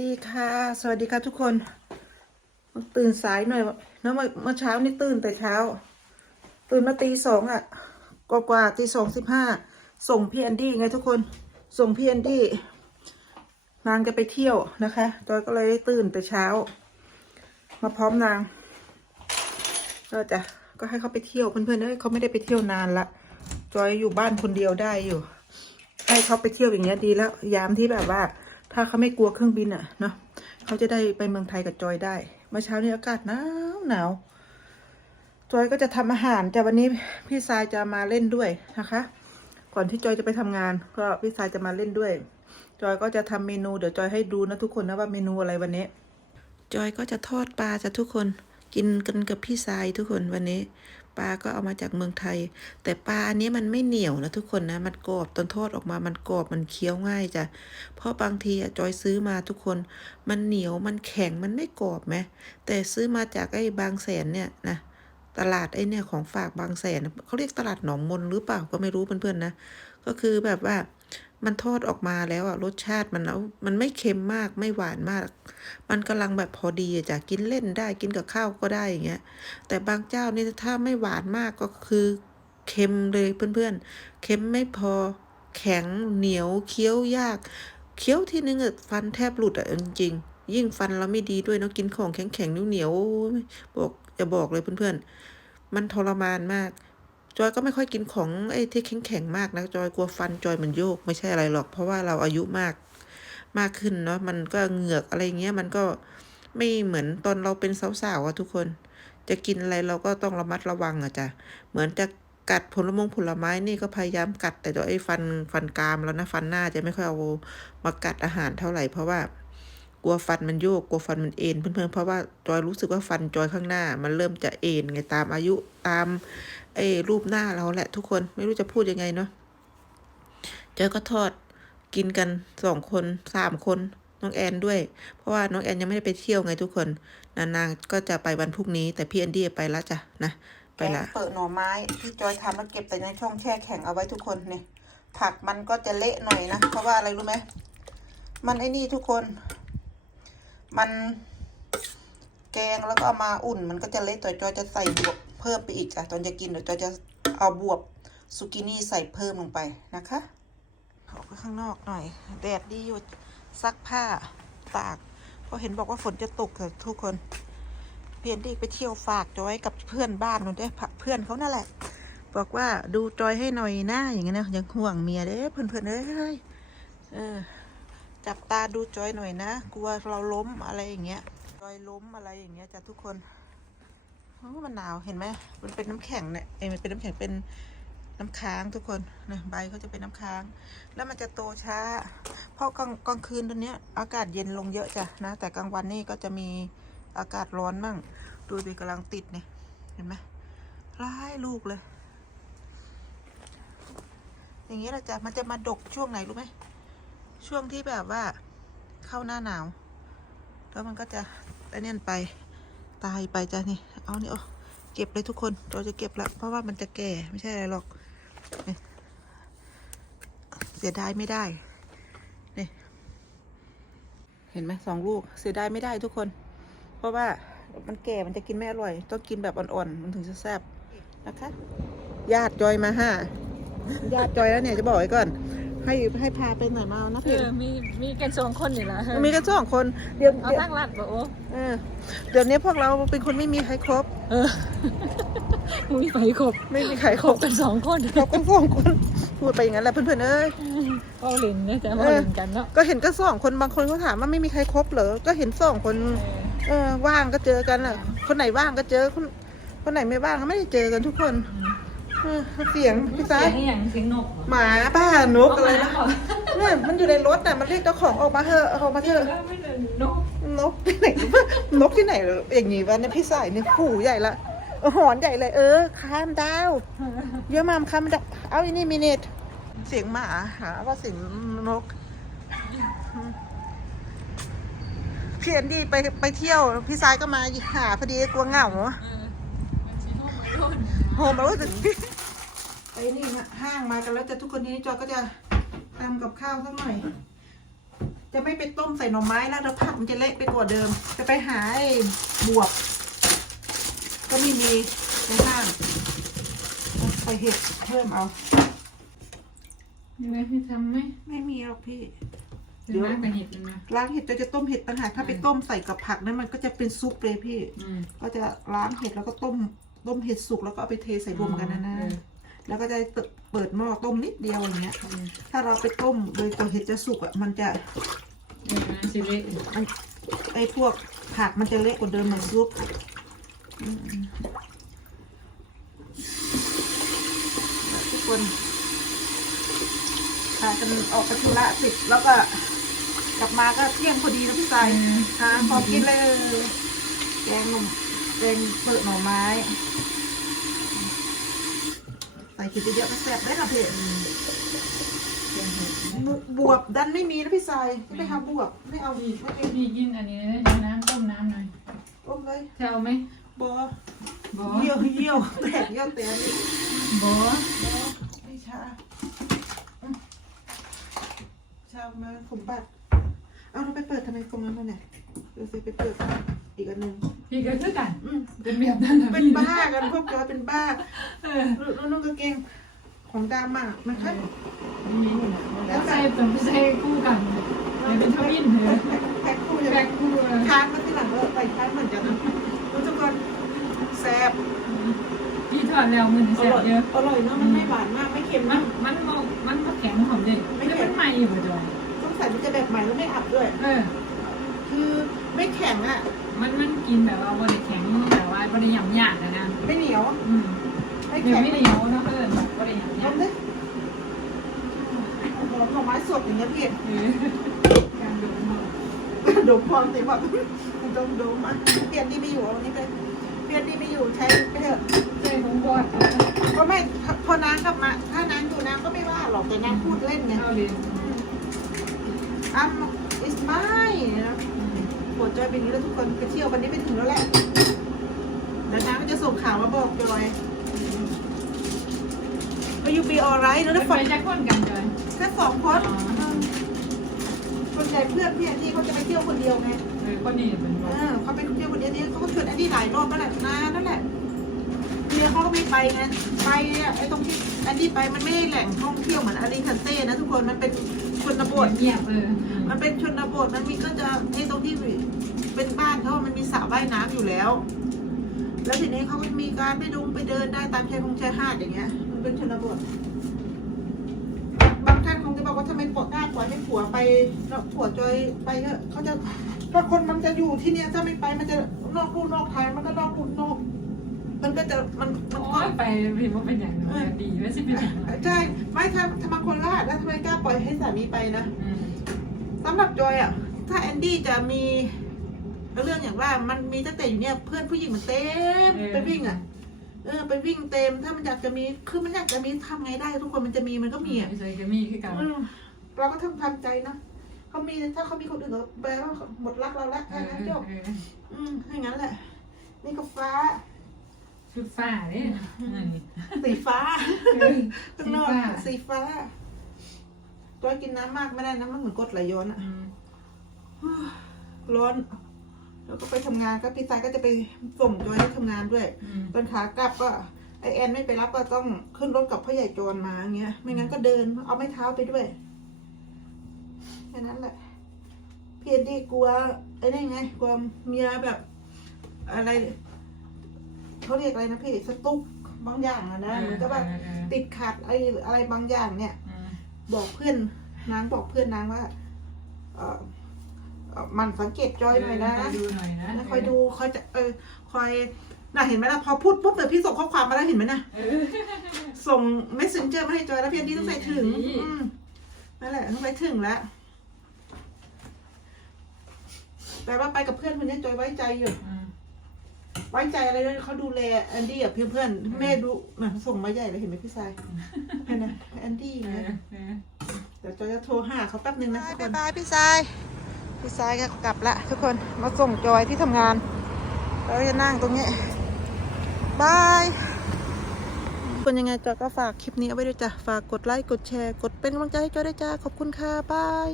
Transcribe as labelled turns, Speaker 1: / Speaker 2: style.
Speaker 1: ดีค่ะ สวัสดีค่ะทุกคนตื่นสายหน่อยนะเมื่อเมื่อเช้านี่ตื่นแต่เช้า ตื่นมาตีสองอะกว่ากว่าตีสองสิบห้าส่งพี่แอนดี้ไงทุกคน ส่งพี่แอนดี้นางจะไปเที่ยวนะคะจอยก็เลยตื่นแต่เช้า มาพร้อมนางก็จะก็ให้เขาไปเที่ยวเพื่อนๆเอ้ยเขาไม่ได้ไปเที่ยวนานละจอยอยู่บ้านคนเดียวได้อยู่ ให้เขาไปเที่ยวอย่างเงี้ยดีแล้วยามที่แบบว่า ถ้าเขาไม่กลัวเครื่องบินอะเนาะเขาจะได้ไปเมืองไทยกับจอยได้เมื่อเช้านี้อากาศหนาวหนาวจอยก็จะทำอาหารแต่วันนี้พี่ทรายจะมาเล่นด้วยนะคะ ก่อนที่จอยจะไปทำงาน ก็พี่ทรายจะมาเล่นด้วย จอยก็จะทำเมนูเดี๋ยวจอยให้ดูนะทุกคนนะว่าเมนูอะไรวันนี้ จอยก็จะทอดปลาจะทุกคนกินกันกับพี่ทรายทุกคนวันนี้ ปลาก็เอามาจากเมืองไทย แต่ปลาอันนี้มันไม่เหนียวนะทุกคนนะ มันกรอบตอนทอดออกมามันกรอบมันเคี้ยวง่ายจ้ะเพราะบางทีอะจอยซื้อมาทุกคน มันเหนียวมันแข็งมันไม่กรอบไหมแต่ซื้อมาจากไอ้บางแสนเนี่ยนะตลาดไอ้เนี่ยของฝากบางแสนเขาเรียกตลาดหนองมนหรือเปล่าก็ไม่รู้เพื่อนๆนะก็คือแบบว่า มันทอดออกมาแล้วอะรสชาติมันเอามันไม่เค็มมากไม่หวานมาก มันกำลังแบบพอดีอะจ้ะกินเล่นได้กินกับข้าวก็ได้อย่างเงี้ย แต่บางเจ้านี่ถ้าไม่หวานมากก็คือเค็มเลยเพื่อนๆ เค็มไม่พอแข็งเหนียวเคี้ยวยาก เคี้ยวทีนึงอะฟันแทบหลุดอะจริงๆยิ่งฟันเราไม่ดีด้วยเนาะกินของแข็งๆเหนียวๆโอ้ยบอกจะบอกเลยเพื่อนๆ มันทรมานมาก จอยก็ไม่ค่อยกินของไอ้ที่แข็งๆมากนะจอยกลัวฟันจอยมันโยกไม่ใช่อะไรหรอก เพราะว่าเราอายุมากมากขึ้นเนาะมันก็เหงือกอะไรเงี้ยมันก็ไม่เหมือนตอนเราเป็นสาวๆอะทุกคน จะกินอะไรเราก็ต้องระมัดระวังอะจ้ะเหมือนจะกัดผลมงผลไม้นี่ก็พยายามกัดแต่ตัวไอ้ฟันฟันกรามแล้วนะฟันหน้าจะไม่ค่อยเอามากัดอาหารเท่าไหร่เพราะว่า กลัวฟันมันโยกกลัวฟันมันเอ็นเพื่อนๆเพราะว่าจอยรู้สึกว่าฟันจอยข้างหน้า มันเริ่มจะเอ็นไงตามอายุตามไอ้รูปหน้าเราแหละทุกคนไม่รู้จะพูดยังไงเนาะจอยก็ทอดกินกันสองคนสามคนน้องแอนด้วย เพราะว่าน้องแอนยังไม่ได้ไปเที่ยวไงทุกคน นานๆก็จะไปวันพรุ่งนี้ แต่พี่แอนดี้ไปแล้วจ้ะนะไปละเปิดหน่อไม้ที่จอยทำแล้วเก็บแต่ในช่องแช่แข็งเอาไว้ทุกคนเนี่ยผักมันก็จะเละหน่อยนะเพราะว่าอะไรรู้ไหมมันไอ้นี่ทุกคน มันแกงแล้วก็เอามาอุ่น มันก็จะเละแต่จอยจะใส่บวบเพิ่มไปอีกจ้ะตอนจะกินเดี๋ยวจอยจะเอาบวบซูกินี่ใส่เพิ่มลงไปนะคะออกไปข้างนอกหน่อย แดดดีอยู่ซักผ้าตากเพราะเห็นบอกว่าฝนจะตกค่ะทุกคนเพียนดีไปเที่ยวฝากจอยกับเพื่อนบ้านนู่นเด้เพื่อนเขานั่นแหละ บอกว่าดูจอยให้หน่อยนะอย่างเงี้ยนะยังห่วงเมียเด้เพื่อนเพื่อนเอ้ยเออ จับตาดูจอยหน่อยนะ กลัวเราล้มอะไรอย่างเงี้ย จอยล้มอะไรอย่างเงี้ยจ้ะทุกคนโอ้มันหนาวเห็นไหมมันเป็นน้ำแข็งเนี่ยเอ้มันเป็นน้ำแข็งเป็นน้ำค้างทุกคนนะใบเขาจะเป็นน้ำค้าง แล้วมันจะโตช้า เพราะกลางกลางคืนตอนเนี้ยอากาศเย็นลงเยอะจ้ะนะ แต่กลางวันนี่ก็จะมีอากาศร้อนมั่ง ดูดิกำลังติดเนี่ย เห็นไหมร้ายลูกเลย อย่างนี้แหละจ้ะมันจะมาดกช่วงไหนรู้ไหม ช่วงที่แบบว่าเข้าหน้าหนาว แล้วมันก็จะไอ้เนี่ยไปตายไปจ้ะนี่ เอานี่เอาเก็บเลยทุกคน เราจะเก็บละเพราะว่ามันจะแก่ไม่ใช่อะไรหรอก เสียดายไม่ได้นี่เห็นไหมสองลูกเสียดายไม่ได้ทุกคน เพราะว่ามันแก่มันจะกินไม่อร่อย ต้องกินแบบอ่อนๆ มันถึงจะแซ่บนะคะ ญาติจอยมาห้าญาติจอยแล้วเนี่ยจะบอกไว้ก่อน ให้ให้พาไปไหนมานะ
Speaker 2: เอ
Speaker 1: พี่
Speaker 2: อมีมีกันสองคนนี่ละ
Speaker 1: มีกันสองคนเดี๋ยว
Speaker 2: เอา
Speaker 1: เดี๋ยว
Speaker 2: ตั้งรัดบ่โอ้
Speaker 1: เออเดี๋ยวนี้พวกเราเป็นคนไม่มีใครครบ
Speaker 2: เออมีไฟครบ
Speaker 1: ไม่มีใครค
Speaker 2: ค
Speaker 1: ร
Speaker 2: ร
Speaker 1: บบ
Speaker 2: กันสองคน
Speaker 1: ครบกันสองคนพูดไปอย่างนั้นแหละเพื่อนๆเอ้ย
Speaker 2: ก็เล่นนะแต่ว่าเล่นกันเนาะ
Speaker 1: ก็เห็นกันสองคนบางคนเขาถามว่าไม่มีใครครบเหรอ ก็เห็นสองคน เออว่างก็เจอกันอะ คนไหนว่างก็เจอคนคนไหนไม่ว่างก็ไม่ได้เจอกันทุกคนเออ เสียงพี่
Speaker 2: เสี
Speaker 1: ซ้าย
Speaker 2: งอย่างเสียงนก
Speaker 1: หมาบ้านกอะไรนะเนี่ยมันอยู่ในรถน่ะมันเรียกเจ้าของออกมาเถอะออกมาเถอะ
Speaker 2: ไม่เป็นนก
Speaker 1: นกที่ไหนนกที่ไหนเหรออย่างงี้วะเนี่ยพี่สายเนี่ยผูใหญ่ละเออหอนใหญ่เลย เออข้ามดาวเยอะมามข้ามดาวเอาอันนี้มินิทเสียงหมาหาว่าเสียงนกพี่แอนดี้ไปไปเที่ยว พี่สายก็มาหาพอดีกลัวเหงา
Speaker 2: เออมันสิ โฮมเหมือนรุ่น
Speaker 1: โหมาว่าถึงไปนี่นะห้างมากันแล้วจะทุกคนนี้จอยก็จะทำกับข้าวสักหน่อย จะไม่ไปต้มใส่หน่อไม้แล้วเดี๋ยวผักมันจะเละไปกว่าเดิม จะไปหาไอ้บวบก็ไม่มีในห้างไปเห็ดเพิ่มเอา
Speaker 2: มีไหมพี่ทำไหม
Speaker 1: ไม่มีหรอกพี่
Speaker 2: เดี๋ยวมาเป็นเห็ดมันมา
Speaker 1: ล้างเห็ดจะจะต้มเห็ดต่างหากถ้าไปต้มใส่กับผักนั้นมันก็จะเป็นซุปเลยพี่
Speaker 2: อืม
Speaker 1: ก็จะล้างเห็ดแล้วก็ต้ม ต้มเห็ดสุกแล้วก็เอาไปเทใส่รวมกันนะนะ
Speaker 2: เออ
Speaker 1: แล้วก็จะเปิดหม้อต้มนิดเดียวอย่างเงี้ย
Speaker 2: อืม
Speaker 1: ถ้าเราไปต้มโดยตัวเห็ดจะสุกอะมันจะ
Speaker 2: เออนะสิเละ
Speaker 1: มันไอ้พวกผักมันจะเละกว่าเดิมเหมือนซุปอืมทุกคนพากันออกไปธุระเสร็จแล้วก็กลับมาก็เที่ยงพอดีนะพี่สายหาพอกินเลย แกงหน่อ แกงเปิดหน่อไม้ ใส่ขิดเยอะๆก็แซ่บได้ค่ะพี่
Speaker 2: เห็ด
Speaker 1: บวบดันไม่มีนะพี่สายจะไปหาบวบไม่เอา
Speaker 2: พี่
Speaker 1: ไม่เอา
Speaker 2: พี่กินอันนี้เลยเดี๋ยวน้ำต้มน้ำหน่อย
Speaker 1: โอ้เลย
Speaker 2: จะเอาไหม
Speaker 1: บอ
Speaker 2: บอ
Speaker 1: เยี่ยวเยี่ยวแตกเยี่ยวแตกนี่
Speaker 2: บอ
Speaker 1: ไม่ชาอืมชามาผมบัตร เอาเราไปเปิดทำไมตรงนั้นมาเนี่ยดูสิไปเปิดอีกอันหนึ่ง
Speaker 2: พี่ก็คือกัน
Speaker 1: อืม
Speaker 2: เป็นแบบนั้นนะ
Speaker 1: เป็น
Speaker 2: พี่
Speaker 1: บ้ากันพวกเราเป็นบ้า
Speaker 2: เออ
Speaker 1: นุ่นนุ่นกางเกงของดำอะมันแค่
Speaker 2: นี่แล้วใส่ต้องใส่คู่กันเลยเป็นทวินเหรอ
Speaker 1: แพ็คคู่จะ
Speaker 2: แบ
Speaker 1: แพ็
Speaker 2: ก
Speaker 1: ค
Speaker 2: คู่เออ
Speaker 1: ทานมาที่หลังเราไปทานเหมือนกันนะรู้ทุกคนแซ่บ
Speaker 2: พี่ถอดแล้วมือนี่
Speaker 1: อ
Speaker 2: แซ่บ
Speaker 1: ร่อย
Speaker 2: เยอะ
Speaker 1: อร่อยเนาะมันไม่หวานมากไม่เค็ม
Speaker 2: มั
Speaker 1: มานก
Speaker 2: มันบ่มันบ่แข็งหอมเลยไม่เป็นใหม่อยู่บ่จอย
Speaker 1: ต้องใส่มันจะแบบใหม่แล้วไม่อับด้วย
Speaker 2: เออ
Speaker 1: คือไม่แข็งอะ
Speaker 2: มันมันกินแบบว่าบริแข็งแบบว่าบริยำยากนะนะ
Speaker 1: ไม่เหนียว
Speaker 2: อืม
Speaker 1: ไม่
Speaker 2: เดี๋ยว
Speaker 1: แข็ง
Speaker 2: ไม่เหนียวนะเพื่อนบริยำ
Speaker 1: ล
Speaker 2: ยาก
Speaker 1: องดิหอมหน่อไม้สดอย่างเงี้ยพี่
Speaker 2: เออการดูมัน
Speaker 1: ดมพรสิแบบดมดมอะเปลี่ยนที่ไม่อยู่เอาอันนี้ไปเปลี่ยนที่ไม่อยู่ใช้ไปเถอะ
Speaker 2: ใช่ของบอด
Speaker 1: ก็ไม่พอนางกลับมา ถ้านางอยู่นางก็ไม่ว่าหรอกแต่นางพูดเล่นไง
Speaker 2: เอาเลย
Speaker 1: อั ม is mine นะปวดจอยเป็นอย่างนี้แล้วทุกคนไปเที่ยววันนี้ไปถึงแล้วแหละเดี๋ยวนางก็จะส่งข่าวมาบอกจอย Will you be alright แล้ว
Speaker 2: แล้
Speaker 1: นะ
Speaker 2: ว
Speaker 1: ฝ
Speaker 2: ไป
Speaker 1: น
Speaker 2: จะคนกันจอย
Speaker 1: แค่สองคนคนใหญ่เพื่อนพี่แอนดี้เขาจะไปเที่ยวคนเดียวไง
Speaker 2: เออคนนี้เป็นบ
Speaker 1: เอ
Speaker 2: อด
Speaker 1: อเขาไปเที่ยวคนเดียวนี่เขาก็ชวนแอนดี้หลายรอบแล้วแหละนานนั่นแหละเมียเขาก็ไม่ไปไงไปอะไอ้ตรงที่แอนดี้ไปมันไม่ได้แหล่งท่องเที่ยวเหมือนอาริคันเต้นะทุกคนมันเป็น ชนบท
Speaker 2: เงียบเออ
Speaker 1: มันเป็นชนบทมันมีก็จะไอ้ตรงที่เป็นบ้านเขามันมีสระว่ายน้ำอยู่แล้ว แล้วทีนี้เขาก็มีการไปดงไปเดินได้ตามชายคงชายหาดอย่างเงี้ย มันเป็นชนบท บางท่านคงจะบอกว่าทำไมปลดหน้าปล่อยให้ผัวไปแล้วผัวจอยไปเถอะเขาจะถ้าคนมันจะอยู่ที่เนี้ยถ้าไม่ไปมันจะนอกลู่นอกทางมันก็นอกลู่นอก มันก็จะมันมัน
Speaker 2: โอ้
Speaker 1: ก็
Speaker 2: ยไปพี่ว่าเป็นอย่างนี้ดีไม่ใช่เป็นอย่างนั้น
Speaker 1: ใช่ไม่ถ้าถ้าบางคนลาดแล้วทำไมกล้าปล่อยให้สามีไปนะ
Speaker 2: อืม
Speaker 1: สำหรับจอยอะ ถ้าแอนดี้จะมีเรื่องอย่างว่ามันมีตั้งแต่อยู่เนี่ยเพื่อนผู้หญิงมันเต็มไปวิ่งอะเออไปวิ่งเต็มถ้ามันอยากจะมีคือมันอยากจะมีทำไงได้ ทุกคนมันจะมีมันก็มีอะ
Speaker 2: ไม่ใช่ก็มีคือกัน
Speaker 1: อืมเราก็ต้องทำใจนะเขามีถ้าเขามีคนอื่นก็แปลว่าหมดรักเราแล้ว
Speaker 2: เอ
Speaker 1: แค่
Speaker 2: อ
Speaker 1: นั้นจบ
Speaker 2: เออ
Speaker 1: อืมอย่างนั้นแหละ นี่ก็ฟ้า
Speaker 2: ชุดฟ้าเนี่ยนี่
Speaker 1: สีฟ้า
Speaker 2: เออ
Speaker 1: ข้าง
Speaker 2: สี
Speaker 1: นอก
Speaker 2: ฟ้า
Speaker 1: สีฟ้าจอยกินน้ำมากไม่ได้นะมันเหมือนกรดไหลย้อนอะ
Speaker 2: อืม
Speaker 1: ร้อน แล้วก็ไปทำงานก็พี่สายก็จะไปส่งจอยที่ทำงานด้วย
Speaker 2: อืม
Speaker 1: ตอนขากลับก็ไอแอนไม่ไปรับก็ต้องขึ้นรถกับพ่อใหญ่โจรมาอย่างเงี้ย ไม่งั้นก็เดินเอาไม้เท้าไปด้วยแค่นั้นแหละพี่เอ็นดี้กลัวไอ้นี่ไงกลัวเมียแบบ อะไร เขาเรียกอะไรนะพี่สตุ๊กบางอย่างอะนะเหมือนกับว่า
Speaker 2: เออเออ
Speaker 1: ติดขัดไอ้อะไรบางอย่างเนี่ย
Speaker 2: อืม
Speaker 1: บอกเพื่อนนางบอกเพื่อนนางว่า เออเอ่อมันสังเกตจอยหน่อยนะ
Speaker 2: คอยดูหน่อยนะ
Speaker 1: แล้วคอยดูคอยจะเออคอยน่ะเห็นไหมล่ะพอพูดปุ๊บเดี๋ยวพี่ส่งข้อความมาแล้วเห็นไหมนะ
Speaker 2: เออ
Speaker 1: ส่ง messenger มาให้จอยแล้วพี่อันดี้ต้องใส่ถึง
Speaker 2: ดี
Speaker 1: อืมนั่นแหละต้องไปถึงแล้วแต่ว่าไปกับเพื่อนคนนี้จอยไว้ใจอยู่
Speaker 2: อืม
Speaker 1: ไว้ใจอะไรเลยเขาดูแลแอนดี้อะเพื่อนเพื่อนๆแม่ดูน่ะส่งมาใหญ่เลยเห็นไหมพี่ชายเห็นไหมแอนดี้
Speaker 2: เอ
Speaker 1: นะ
Speaker 2: อเออ
Speaker 1: เดี๋ยวจอยจะโทรหาเขาแป๊บนึงนะทุกคนบายพี่ชายพี่ชายก็กลับละทุกคนมาส่งจอยที่ทำงานเราจะนั่งตรงนี้บายคนยังไงจอยก็ฝากคลิปนี้เอาไว้ด้วยจ้ะฝากกดไลค์กดแชร์ กดเป็นกำลังใจให้จอยด้วยจ้าขอบคุณค่ะบาย